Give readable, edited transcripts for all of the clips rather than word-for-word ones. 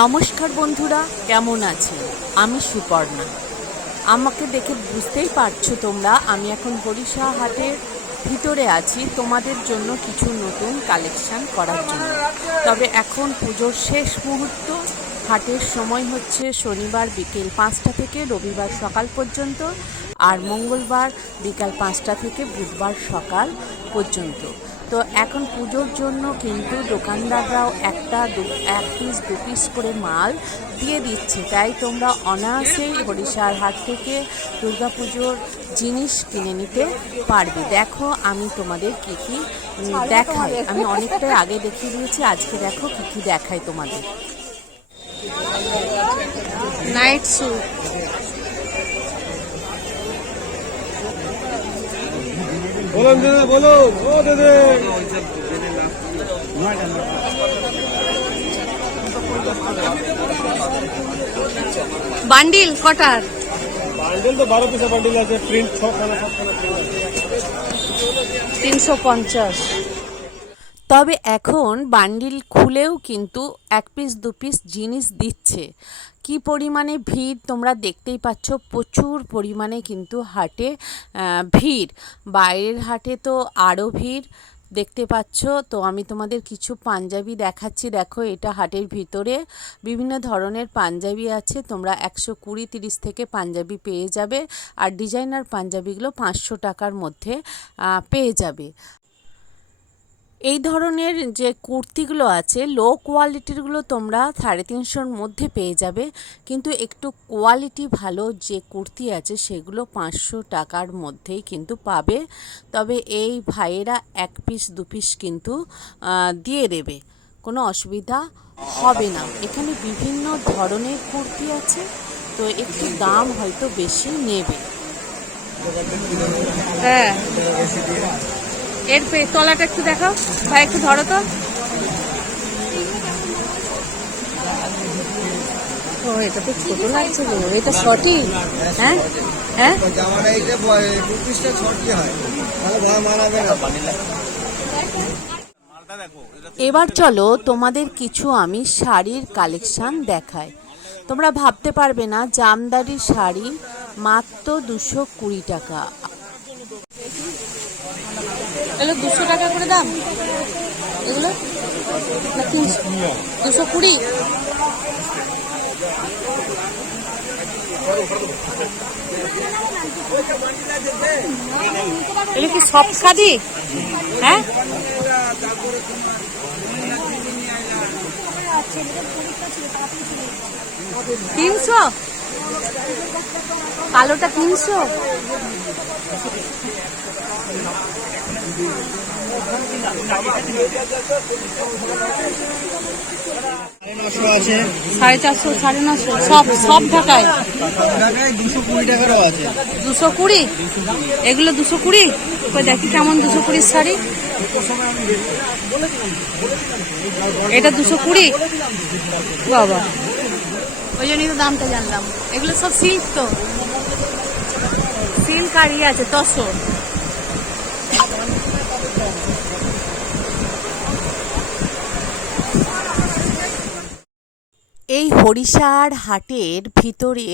নমস্কার বন্ধুরা, কেমন আছেন? আমি সুপর্ণা। আমাকে দেখে বুঝতেই পারছো তোমরা, আমি এখন হরিষা হাটের ভিতরে আছি তোমাদের জন্য কিছু নতুন কালেকশান করার জন্য। তবে এখন পুজোর শেষ মুহূর্ত, হাটের সময় হচ্ছে শনিবার বিকেল 5টা থেকে রবিবার সকাল পর্যন্ত, আর মঙ্গলবার বিকাল 5টা থেকে বুধবার সকাল পর্যন্ত। তো এখন পুজোর জন্য কিন্তু দোকানদাররাও এক পিস দু পিস করে মাল দিয়ে দিচ্ছে, তাই তোমরা অনায়াসেই হরিষার হাট থেকে দুর্গাপুজোর জিনিস কিনে নিতে পারবে। দেখো আমি তোমাদের কী কী দেখাই, আমি অনেকটাই আগে দেখিয়ে দিয়েছি, আজকে দেখো কী কী দেখাই তোমাদের। নাইট স্যুট, বলুন দাদা, বলুন। ও দাদা, বান্ডিল কটার? বান্ডেল তো 12 পিসের বান্ডেল আছে, প্রিন্ট 6খানা 350। তবে এখন বান্ডিল খুলেও কিন্তু এক পিস দু পিস জিনিস দিচ্ছে। কি পরিমাণে ভিড় তোমরা দেখতেই পাচ্ছ, প্রচুর পরিমাণে কিন্তু হাটে ভিড়। বাইরের হাটে তো আরও ভিড় দেখতে পাচ্ছ। তো আমি তোমাদের কিছু পাঞ্জাবি দেখাচ্ছি। দেখো, এটা হাটের ভিতরে বিভিন্ন ধরনের পাঞ্জাবি আছে। তোমরা 120-30 থেকে পাঞ্জাবি পেয়ে যাবে, আর ডিজাইনার পাঞ্জাবিগুলো 500 টাকার মধ্যে পেয়ে যাবে। এই ধরনের যে কুর্তিগুলো আছে, লো কোয়ালিটিরগুলো তোমরা 350-র মধ্যে পেয়ে যাবে, কিন্তু একটু কোয়ালিটি ভালো যে কুর্তি আছে সেগুলো 500 টাকার মধ্যেই কিন্তু পাবে। তবে এই ভাইয়েরা এক পিস দু পিস কিন্তু দিয়ে দেবে, কোনো অসুবিধা হবে না। এখানে বিভিন্ন ধরনের কুর্তি আছে, তো একটু দাম হয়তো বেশি নেবে। হ্যাঁ, এর তলাটা একটু দেখাও ভাই, একটু ধরো তো। ও, এটা তো ছোট লাগছে গো, এটা শর্টই। হ্যাঁ হ্যাঁ, এবার চলো তোমাদের কিছু আমি শাড়ির কালেকশন দেখাই। তোমরা ভাবতে পারবে না, জামদানি শাড়ি মাত্র 220 টাকা। এগুলো 200 টাকা করে দাম, এগুলো 220। এগুলো কি সব খাদি? হ্যাঁ, 300, কালোটা 300। আছে 450, 950, সব ঢাকায় 220 টাকারও আছে। 220, এগুলো 220। দেখি কেমন 220 শাড়ি। এটা 220 বাবা, ওই জন্যই তো দামটা জানলাম। এগুলো সব সিল্ক, তো সিল্ক আর ইয়ে আছে তসর। এই হরিষার হাটের ভিতরে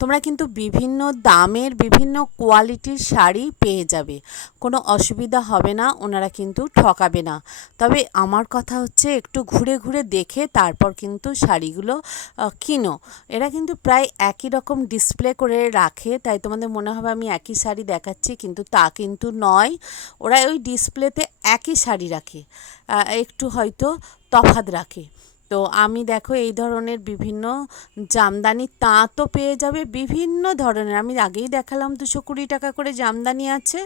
তোমরা কিন্তু বিভিন্ন দামের বিভিন্ন কোয়ালিটির শাড়ি পেয়ে যাবে, কোনো অসুবিধা হবে না, ওনারা কিন্তু ঠকাবে না। তবে আমার কথা হচ্ছে, একটু ঘুরে ঘুরে দেখে তারপর কিন্তু শাড়িগুলো কিনো। এরা কিন্তু প্রায় একই রকম ডিসপ্লে করে রাখে, তাই তোমাদের মনে হবে আমি একই শাড়ি দেখাচ্ছি, কিন্তু তা কিন্তু নয়। ওরা ওই ডিসপ্লেতে একই শাড়ি রাখে, একটু হয়তো তফাৎ রাখে। তো আমি দেখো এই ধরনের বিভিন্ন জামদানি তাঁতও পেয়ে যাবে, বিভিন্ন ধরনের। আমি আগেই দেখালাম 220 টাকা করে জামদানি আছে।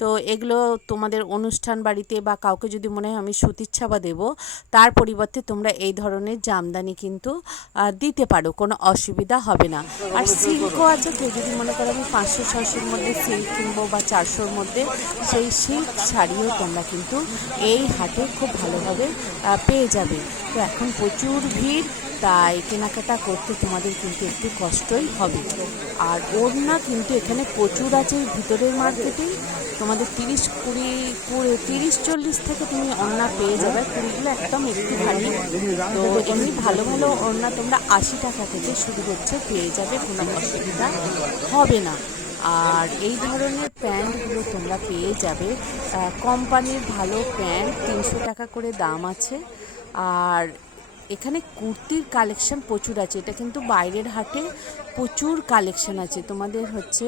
তো এগুলো তোমাদের অনুষ্ঠান বাড়িতে বা কাউকে যদি মনে হয় আমি সুতির ছাপা দেবো, তার পরিবর্তে তোমরা এই ধরনের জামদানি কিন্তু দিতে পারো, কোনো অসুবিধা হবে না। আর সিল্কও আছে, কেউ যদি মনে করো আমি 500-600-র মধ্যে সিল্ক কিনবো বা 400-র মধ্যে, সেই সিল্ক শাড়িও তোমরা কিন্তু এই হাটে খুব ভালোভাবে পেয়ে যাবে। তো এখন প্রচুর ভিড়, তাই কেনাকাটা করতে তোমাদের কিন্তু একটু কষ্টই হবে। আর ওড়না কিন্তু এখানে প্রচুর আছে এই ভিতরের মার্কেটেই। তোমাদের 30-40 থেকে তুমি ওড়না পেয়ে যাবে। কুড়িগুলো একদম একটু ভারী। তো এমনি ভালো ভালো ওড়না তোমরা 80 টাকা থেকে শুরু হচ্ছে, পেয়ে যাবে, কোনো অসুবিধা হবে না। আর এই ধরনের প্যান্টগুলো তোমরা পেয়ে যাবে, কোম্পানির ভালো প্যান্ট 300 টাকা করে দাম আছে। আর এখানে কুর্তির কালেকশন প্রচুর আছে। এটা কিন্তু বাইরের হাটে প্রচুর কালেকশন আছে। তোমাদের হচ্ছে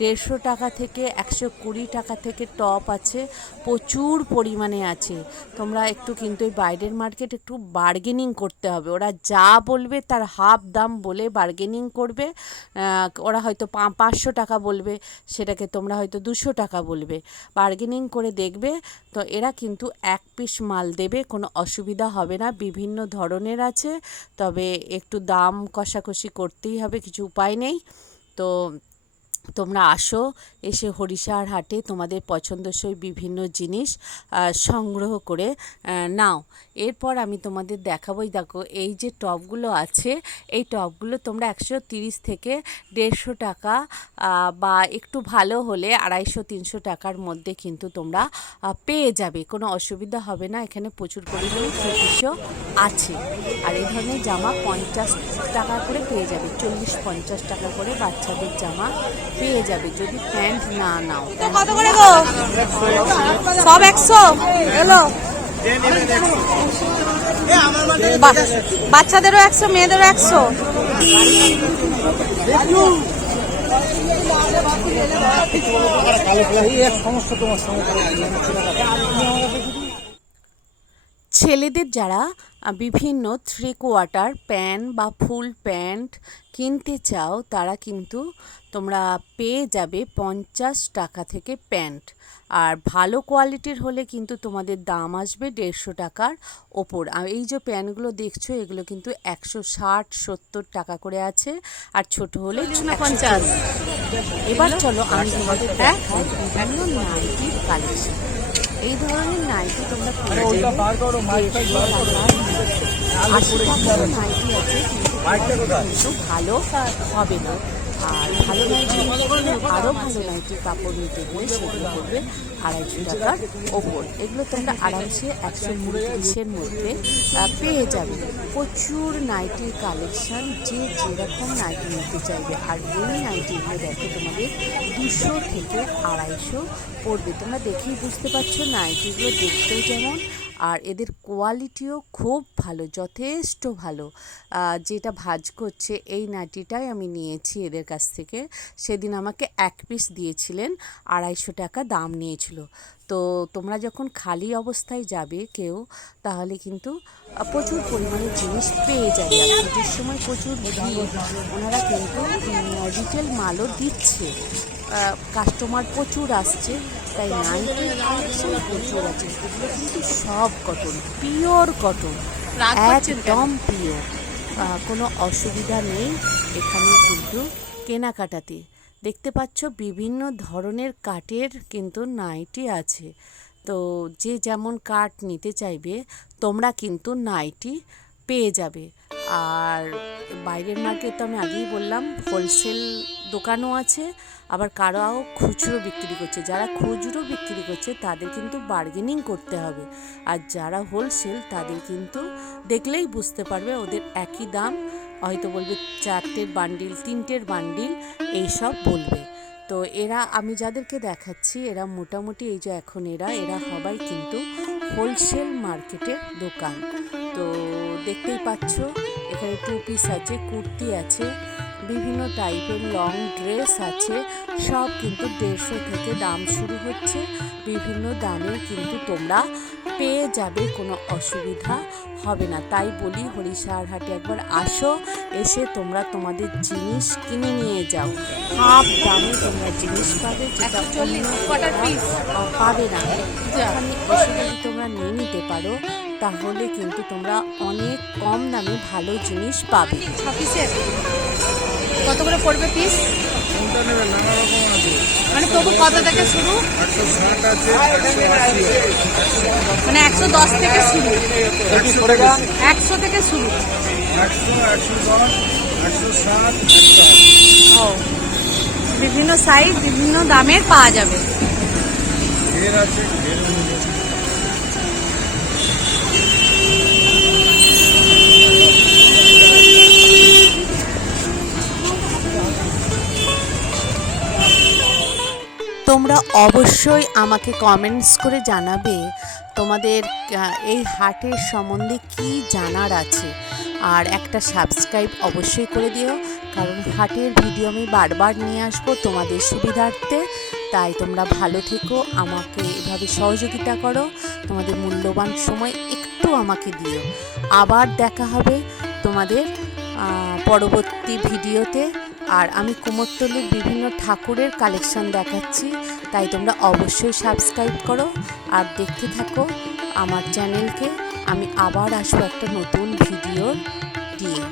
150 টাকা থেকে 120 টাকা থেকে টপ আছে, প্রচুর পরিমাণে আছে। তোমরা একটু কিন্তু এই বাইরের মার্কেট একটু বার্গেনিং করতে হবে। ওরা যা বলবে তার হাফ দাম বলে বার্গেনিং করবে। ওরা হয়তো 500 টাকা বলবে, সেটাকে তোমরা হয়তো 200 টাকা বলবে। বার্গেনিং করে দেখবে। তো এরা কিন্তু এক পিস মাল দেবে, কোনো অসুবিধা হবে না। বিভিন্ন ধরনের আছে, তবে একটু দাম কষাকষি করতেই হবে, কিছু উপায় নেই। তো তোমরা আসো, এসে হরিষার হাটে তোমাদের পছন্দসই বিভিন্ন জিনিস সংগ্রহ করে নাও। এরপর আমি তোমাদের দেখাবোই। দেখো এই যে টপগুলো আছে, এই টপগুলো তোমরা 130 থেকে 150 টাকা বা একটু ভালো হলে 250-300 টাকার মধ্যে কিন্তু তোমরা পেয়ে যাবে, কোনো অসুবিধা হবে না। এখানে প্রচুর পরিমাণে শোপিসও আছে। আর এই ধরনের জামা 50 টাকা করে পেয়ে যাবে, 40-50 টাকা করে বাচ্চাদের জামা পেয়ে যাবে যদি প্যান্ট না নাও। কত করে গো? সব 100 এলো। বাচ্চাদেরও 100, মেয়েদেরও 100। ছেলেদের যারা বিভিন্ন 3/4 প্যান্ট বা ফুল প্যান্ট কিনতে চাও, তারা কিন্তু তোমরা পেয়ে যাবে 50 টাকা থেকে প্যান্ট। আর ভালো কোয়ালিটির হলে কিন্তু তোমাদের দাম আসবে 150 টাকার ওপর। আর এই যে প্যান্টগুলো দেখছো, এগুলো কিন্তু 160-70 টাকা করে আছে, আর ছোট হলে 150। এবার চলো আমি তোমাদের দেখাই বিভিন্ন নাইটির কালেকশন। এই ধরনের নাইটি তোমরা পেয়ে যাবে 150 টাকার। 80 টাকার নাইটি আছে, কিন্তু ভালো হবে না। আর ভালো নাইটি আরও ভালো নাইটির কাপড় নিতে গেলে সেগুলো করবে 250 টাকার ওপর। এগুলো তোমরা আরামসে 130-এর মধ্যে পেয়ে যাবে। প্রচুর নাইটির কালেকশান, যে যেরকম নাইটি নিতে চাইবে। আর এই নাইটিগুলো দেখো তোমাদের 200 থেকে 250 পড়বে। তোমরা দেখেই বুঝতে পারছো নাইটিগুলো দেখতেও যেমন, আর এদের কোয়ালিটিও খুব ভালো, যথেষ্ট ভালো। যেটা ভাঁজ করছে এই নাইটিটাই আমি নিয়েছি এদের কাছ থেকে। সেদিন আমাকে 1 পিস দিয়েছিলেন, 250 টাকা দাম নিয়েছিল। তো তোমরা যখন খালি অবস্থায় যাবে কেউ, তাহলে কিন্তু প্রচুর পরিমাণে জিনিস পেয়ে যাবে। আর পুজোর সময় প্রচুর ভিড়, ওনারা কিন্তু রিটেল মালও দিচ্ছে, কাস্টমার প্রচুর আসছে, তাই নাইটির কালেকশন প্রচুর আছে। এগুলো কিন্তু সব কটন, পিওর কটন, একদম পিওর, কোনো অসুবিধা নেই এখানে কিন্তু কেনাকাটাতে। দেখতে পাচ্ছ বিভিন্ন ধরনের কাটের কিন্তু নাইটি আছে। তো যে যেমন কাট নিতে চাইবে তোমরা কিন্তু নাইটি পেয়ে যাবে। আর বাইরের মার্কেট তো আমি আগেই বললাম, হোলসেল দোকানও আছে, আবার কারাও খুচরো বিক্রি করছে। যারা খুচরো বিক্রি করছে তাদের কিন্তু বার্গেনিং করতে হবে, আর যারা হোলসেল তাদের কিন্তু দেখলেই বুঝতে পারবে ওদের একই দাম। হয়তো বলবে 4টের বান্ডিল, 3টের বান্ডিল, এইসব বলবে। তো এরা, আমি যাদেরকে দেখাচ্ছি, এরা মোটামুটি এই যে এখন এরা সবাই কিন্তু হোলসেল মার্কেটের দোকান। তো দেখতেই পাচ্ছ এখানে 2 পিস আছে, কুর্তি আছে, বিভিন্ন টাইপের লং ড্রেস আছে, সব কিন্তু 150 থেকে দাম শুরু হচ্ছে। বিভিন্ন দামে কিন্তু তোমরা পেয়ে যাবে, কোনো অসুবিধা হবে না। তাই বলি হরিষার হাটে একবার আসো, এসে তোমরা তোমাদের জিনিস কিনে নিয়ে যাও। হাফ দামে তোমরা জিনিস পাবে, যেটা পাবে না। এখানে এসে যদি তোমরা নিয়ে নিতে পারো, তাহলে কিন্তু তোমরা অনেক কম দামে ভালো জিনিস পাবে। কত করে পড়বে পিস? কোনটা নেবেন? নানা রকম আছে। মানে তবু কত থেকে শুরু? 160 আছে, 180 আছে। মানে 110 থেকে শুরু, 100 থেকে শুরু। 100, 110, 160, 180। ও, বিভিন্ন সাইজ বিভিন্ন দামের পাওয়া যাবে। ঘের আছে, ঘের অনুযায়ী। তোমরা অবশ্যই আমাকে কমেন্টস করে জানাবে তোমাদের এই হাটের সম্বন্ধে কি জানার আছে। আর একটা সাবস্ক্রাইব অবশ্যই করে দিও, কারণ হাটের ভিডিও আমি বারবার নিয়ে আসবো তোমাদের সুবিধার্থে। তাই তোমরা ভালো থেকো, আমাকে এভাবে সহযোগিতা করো, তোমাদের মূল্যবান সময় একটু আমাকে দিও। আবার দেখা হবে তোমাদের পরবর্তী ভিডিওতে। আর আমি কুমোরটুলির বিভিন্ন ঠাকুরের কালেকশন দেখাচ্ছি, তাই তোমরা অবশ্যই সাবস্ক্রাইব করো আর দেখতে থাকো আমার চ্যানেলকে। আমি আবার আসবো একটা নতুন ভিডিও দিয়ে।